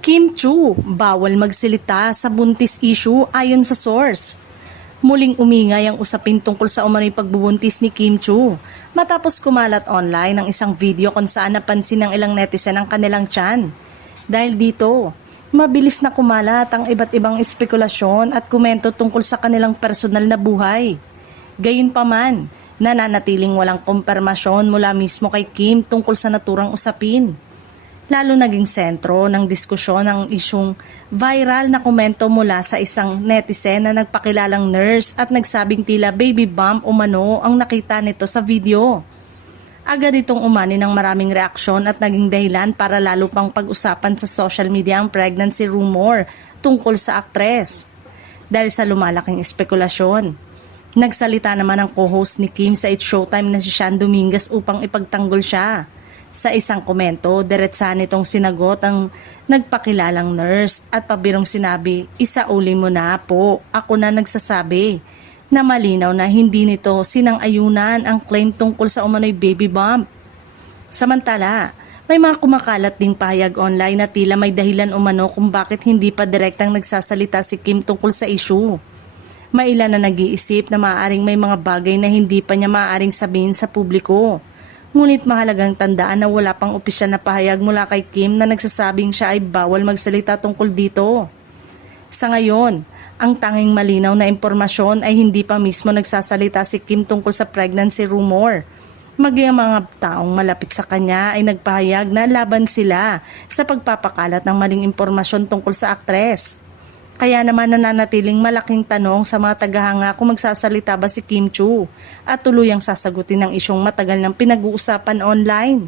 Kim Chu, bawal magsilita sa buntis issue ayon sa source. Muling umingay ang usapin tungkol sa umano'y pagbubuntis ni Kim Chu matapos kumalat online ang isang video kung saan napansin ng ilang netizen ang kanilang tiyan. Dahil dito, mabilis na kumalat ang iba't ibang espekulasyon at komento tungkol sa kanilang personal na buhay. Gayunpaman, nananatiling walang kumpirmasyon mula mismo kay Kim tungkol sa naturang usapin. Lalo naging sentro ng diskusyon ang isyung viral na komento mula sa isang netizen na nagpakilalang nurse at nagsabing tila baby bump umano ang nakita nito sa video. Agad itong umani ng maraming reaksyon at naging dahilan para lalo pang pag-usapan sa social media ang pregnancy rumor tungkol sa aktres. Dahil sa lumalaking espekulasyon, nagsalita naman ang co-host ni Kim sa It's Showtime na si Sean Dominguez upang ipagtanggol siya. Sa isang komento, diretsa nitong sinagot ang nagpakilalang nurse at pabirong sinabi, "Isauli mo na po, ako na nagsasabi," na malinaw na hindi nito sinang-ayunan ang claim tungkol sa umano'y baby bump. Samantala, may mga kumakalat ding pahayag online na tila may dahilan umano kung bakit hindi pa direktang nagsasalita si Kim tungkol sa issue. May ilan na nag-iisip na maaaring may mga bagay na hindi pa niya maaaring sabihin sa publiko. Ngunit mahalagang tandaan na wala pang opisyal na pahayag mula kay Kim na nagsasabing siya ay bawal magsalita tungkol dito. Sa ngayon, ang tanging malinaw na impormasyon ay hindi pa mismo nagsasalita si Kim tungkol sa pregnancy rumor. Maging ang mga taong malapit sa kanya ay nagpahayag na laban sila sa pagpapakalat ng maling impormasyon tungkol sa aktres. Kaya naman nananatiling malaking tanong sa mga tagahanga kung magsasalita ba si Kim Chu at tuluyang sasagutin ang isyong matagal ng pinag-uusapan online.